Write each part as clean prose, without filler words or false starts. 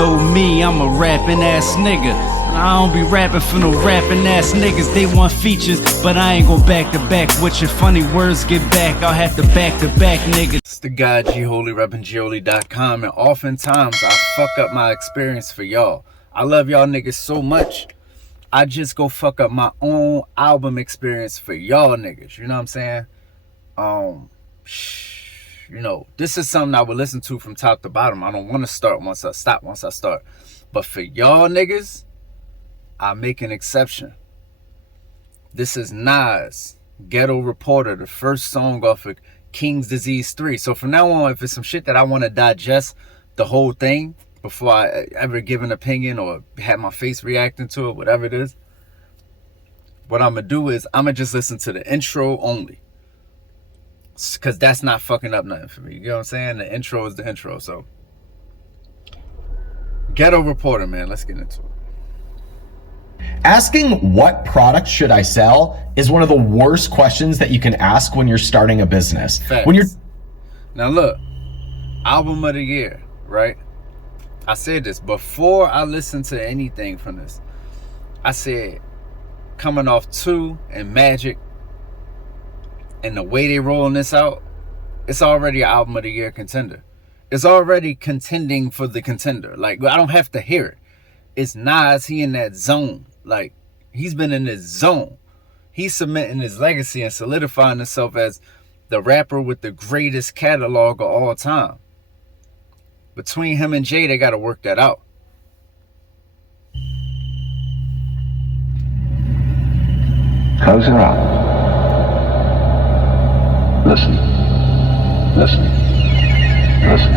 know me, I'm a rapping ass nigga. I don't be rapping for no rapping ass niggas. They want features, but I ain't gon' back to back with your funny words. Get back, I'll have to back niggas. It's the guy G Holy, reppin' Gioli.com, and oftentimes I fuck up my experience for y'all. I love y'all niggas so much, I just go fuck up my own album experience for y'all niggas. You know what I'm saying? You know, this is something I would listen to from top to bottom. I don't want to start once I stop, once I start. But for y'all niggas, I make an exception. This is Nas, Ghetto Reporter, the first song off of King's Disease 3. So from now on, if it's some shit that I want to digest the whole thing before I ever give an opinion or have my face reacting to it, whatever it is, what I'm going to do is I'm going to just listen to the intro only. Because that's not fucking up nothing for me. You know what I'm saying? The intro is the intro. So, Ghetto Reporter, man. Let's get into it. Asking what product should I sell is one of the worst questions that you can ask when you're starting a business. Facts. When you're Now look, album of the year, right? I said this before I listened to anything from this. I said, coming off 2 and Magic, and the way they rolling this out, it's already an album of the year contender. It's already contending for the contender. Like, I don't have to hear it. It's Nas, he in that zone. Like, he's been in this zone. He's cementing his legacy and solidifying himself as the rapper with the greatest catalog of all time. Between him and Jay, they got to work that out. Close her up. Listen. Listen. Listen.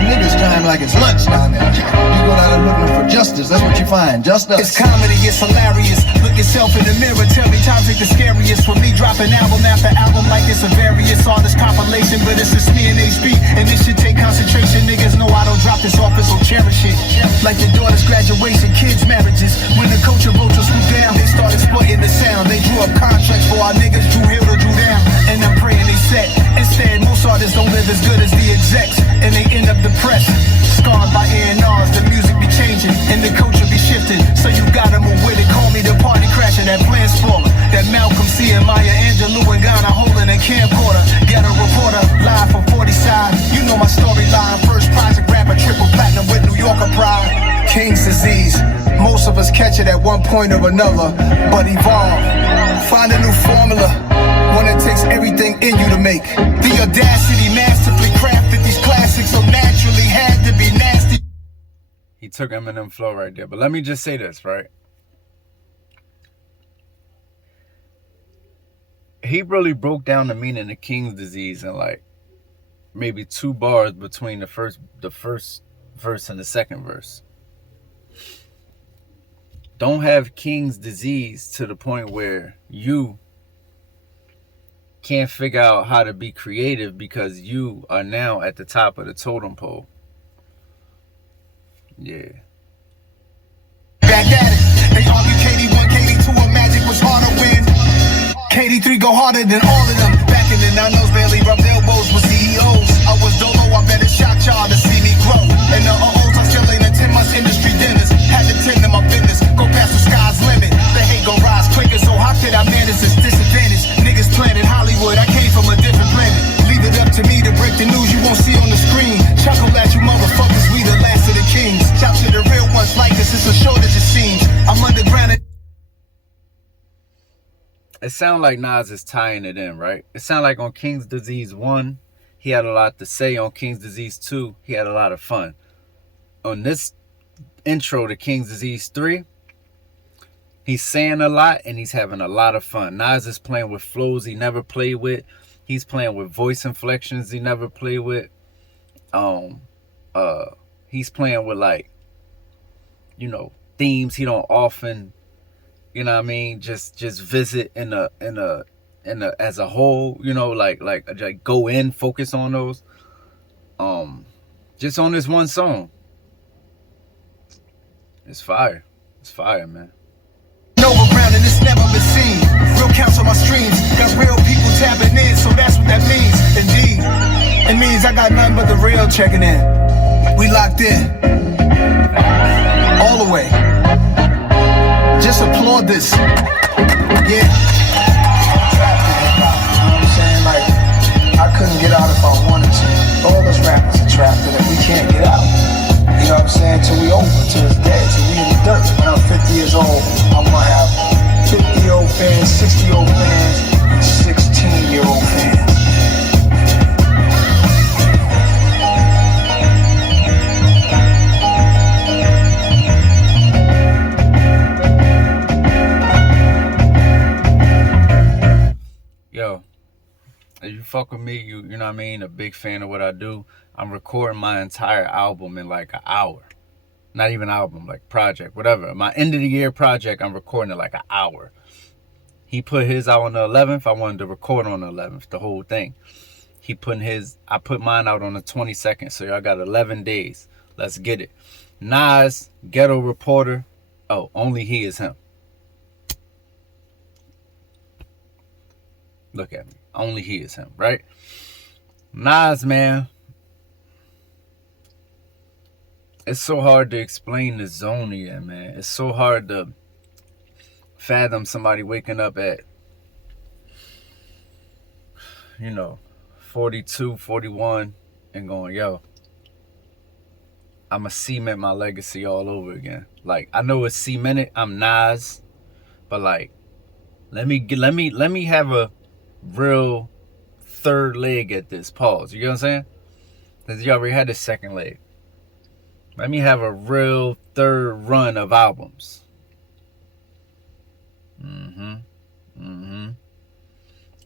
Niggas time like it's lunch down there. You go down there looking for justice, that's what you find. Just us. It's comedy, it's hilarious. Look yourself in the mirror, tell me times ain't the scariest. For me dropping album after album like it's a various artist compilation, but it's just me and HB, and this should take concentration. Niggas know I don't drop this off, so cherish it. Like the daughter's graduation, kids' marriages. When the culture vultures swoop down, they start exploiting the sound. They drew up contracts for our niggas, Drew Hill to Drew down, and I'm praying they set. Instead, most artists don't live as good as the execs, and they end up depressed, scarred by A&Rs. The music be changing, and the culture be shifting. So you gotta move with it. Call me the party crasher, that plan spoiler, that Malcolm C and Maya Angelou and Ghana holding a camcorder. Ghetto Reporter, live from 40 side. You know my storyline. First project rapper, triple platinum with New Yorker pride. King's Disease. Most of us catch it at one point or another, but evolve. Find a new formula, one that takes everything in you to make. The audacity, masterfully crafted these classics, so naturally had to be nasty. He took Eminem flow right there. But let me just say this, right? He really broke down the meaning of King's Disease in like maybe 2 bars between the first verse and the second verse. Don't have King's Disease to the point where you can't figure out how to be creative because you are now at the top of the totem pole. Yeah. Back at it. They argue KD1, KD2, and Magic was harder when KD3 go harder than all of them. Back in the 90s, barely rubbed elbows with CEOs. I was dolo, I bet it shocked y'all to see me grow. And the O's, I still ain't attend my industry dinners. Had to tend to my business, go past the sky's limit. The hate gon' rise quicker, so how could I manage this disadvantage? Niggas planted Hollywood, I came from a different planet. Leave it up to me to break the news you won't see on the screen. Chuckle at you motherfuckers, we the last of the kings. Shout to the real ones like this, it's a shortage it seems. I'm underground. It sounds like Nas is tying it in, right? It sounds like on King's Disease 1, he had a lot to say. On King's Disease 2, he had a lot of fun. On this intro to King's Disease 3, he's saying a lot and he's having a lot of fun. Nas is playing with flows he never played with. He's playing with voice inflections he never played with. He's playing with, like, you know, themes he don't often, you know what I mean, just visit in a as a whole, you know, like go in, focus on those. Just on this one song. It's fire. It's fire, man. Overground and it's never been seen. Real counts on my streams. Got real people tapping in, so that's what that means. Indeed. It means I got nothing but the real checking in. We locked in. All the way. Just applaud this. Yeah. I'm trapped in hip hop. You know what I'm saying? Like, I couldn't get out if I wanted to. All us rappers are trapped in it. We can't get out. You know what I'm saying? Till we over, till it's dead, till we in the dirt. When I'm 50 years old, I'm gonna have 50-year-old fans, 60-year-old fans, and 16-year-old fans. Yo, if you fuck with me, you know what I mean, a big fan of what I do. I'm recording my entire album in like an hour. Not even album, like project, whatever. My end of the year project, I'm recording it like an hour. He put his out on the 11th. I wanted to record on the 11th, the whole thing. He put his, I put mine out on the 22nd. So y'all got 11 days. Let's get it. Nas, Ghetto Reporter. Oh, only he is him. Look at me. Only he is him, right? Nas, man. It's so hard to explain the zone again, man. It's so hard to fathom somebody waking up at, 42, 41 and going, yo, I'ma cement my legacy all over again. Like, I know it's cemented. I'm Nas, but like, let me have a real third leg at this. Pause. You get what I'm saying? Because you already had the second leg. Let me have a real third run of albums.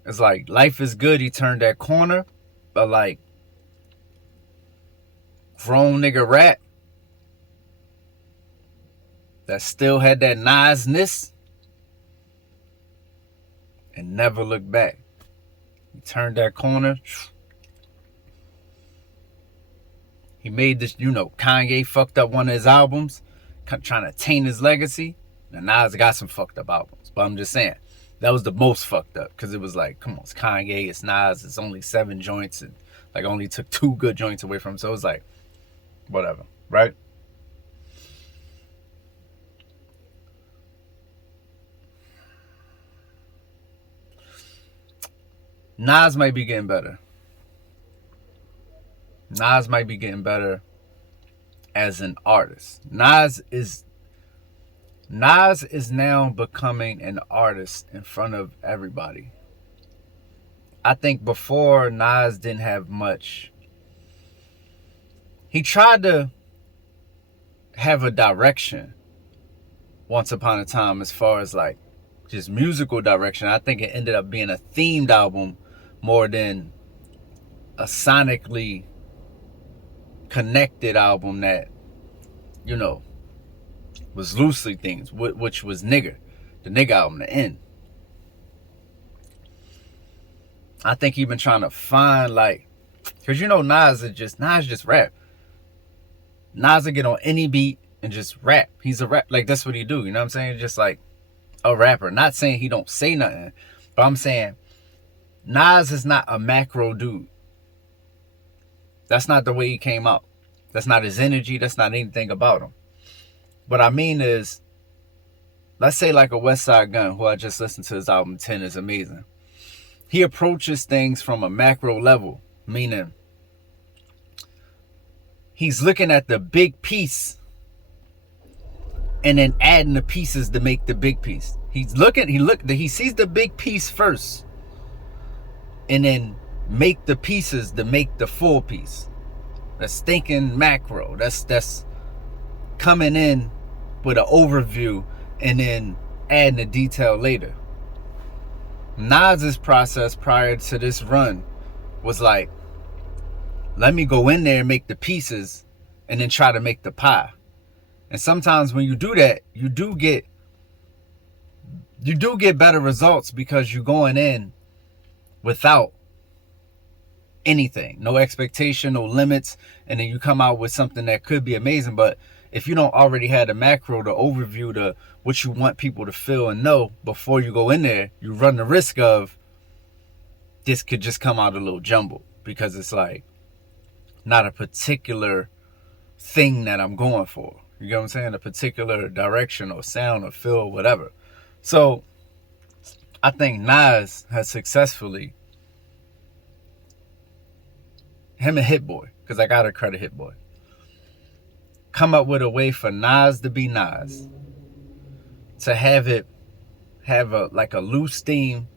It's like Life is Good. He turned that corner, but like grown nigga rap that still had that Nasness and never looked back. He turned that corner. He made this, Kanye fucked up one of his albums, trying to taint his legacy. And Nas got some fucked up albums. But I'm just saying, that was the most fucked up. Because it was like, come on, it's Kanye, it's Nas, it's only 7 joints. And like only took 2 good joints away from him. So it was like, whatever, right? Nas might be getting better. Nas might be getting better as an artist. Nas is now becoming an artist in front of everybody. I think before Nas didn't have much. He tried to have a direction once upon a time as far as like just musical direction. I think it ended up being a themed album more than a sonically connected album that, was loosely things, which was Nigga, the Nigga album, the end. I think he been trying to find like, cause Nas just rap. Nas will get on any beat and just rap. He's a rap, like that's what he do. You know what I'm saying? Just like a rapper. Not saying he don't say nothing, but I'm saying Nas is not a macro dude. That's not the way he came out. That's not his energy. That's not anything about him. What I mean is, let's say like a West Side Gun, who I just listened to his album 10 is amazing. He approaches things from a macro level, meaning he's looking at the big piece and then adding the pieces to make the big piece. He sees the big piece first and then make the pieces to make the full piece. That's thinking macro. That's coming in with an overview and then adding the detail later. Nas's process prior to this run was like, let me go in there and make the pieces and then try to make the pie. And sometimes when you do that, you do get better results because you're going in without anything, no expectation, no limits, and then you come out with something that could be amazing. But if you don't already have the macro, the overview, the what you want people to feel and know before you go in there, you run the risk of this could just come out a little jumbled, because it's like not a particular thing that I'm going for. You get what I'm saying? A particular direction or sound or feel or whatever. So I think Nas has successfully, him and Hit Boy, because I gotta credit Hit Boy, come up with a way for Nas to be Nas, to have a loose theme,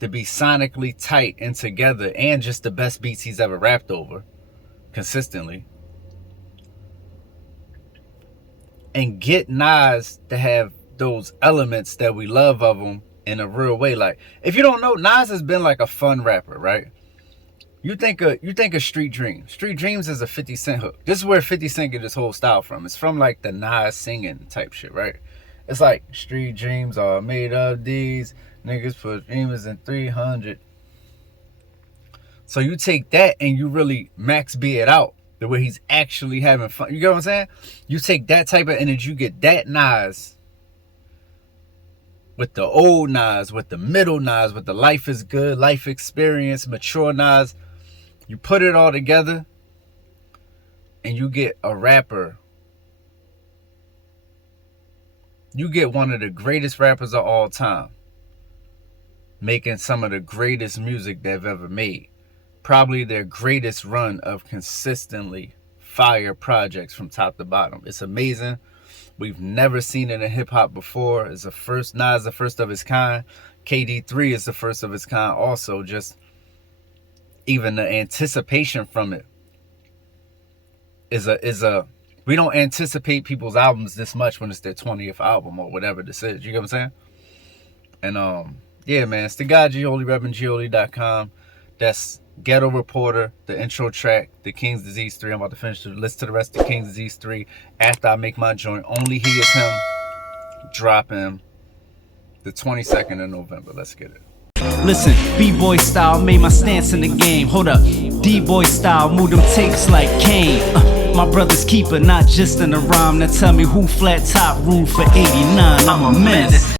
to be sonically tight and together, and just the best beats he's ever rapped over consistently, and get Nas to have those elements that we love of him in a real way. Like, if you don't know, Nas has been like a fun rapper, right? You think of Street Dreams. Street Dreams is a 50 Cent hook. This is where 50 Cent get his whole style from. It's from like the Nas singing type shit, right? It's like, street dreams are made of these. Niggas put dreamers in 300. So you take that and you really Max B it out the way he's actually having fun. You get what I'm saying? You take that type of energy, you get that Nas with the old Nas, with the middle Nas, with the life is good, life experience, mature Nas. You put it all together and you get a rapper. You get one of the greatest rappers of all time making some of the greatest music they've ever made. Probably their greatest run of consistently fire projects from top to bottom. It's amazing. We've never seen it in hip-hop before. It's the first. Nas, the first of his kind. KD3 is the first of its kind also. Just even the anticipation from it is a we don't anticipate people's albums this much when it's their 20th album or whatever this is. You get what I'm saying? And yeah, man, it's the guy Gioli, ReppinGioli.com. That's Ghetto Reporter, the intro track, The King's Disease 3. I'm about to finish the list to the rest of The King's Disease 3 after I make my joint. Only He Is Him, dropping the 22nd of November. Let's get it. Listen, B-boy style made my stance in the game. Hold up, D-boy style move them takes like Kane. My brother's keeper, not just in a rhyme. Now tell me who flat top ruled for 89. I'm a menace.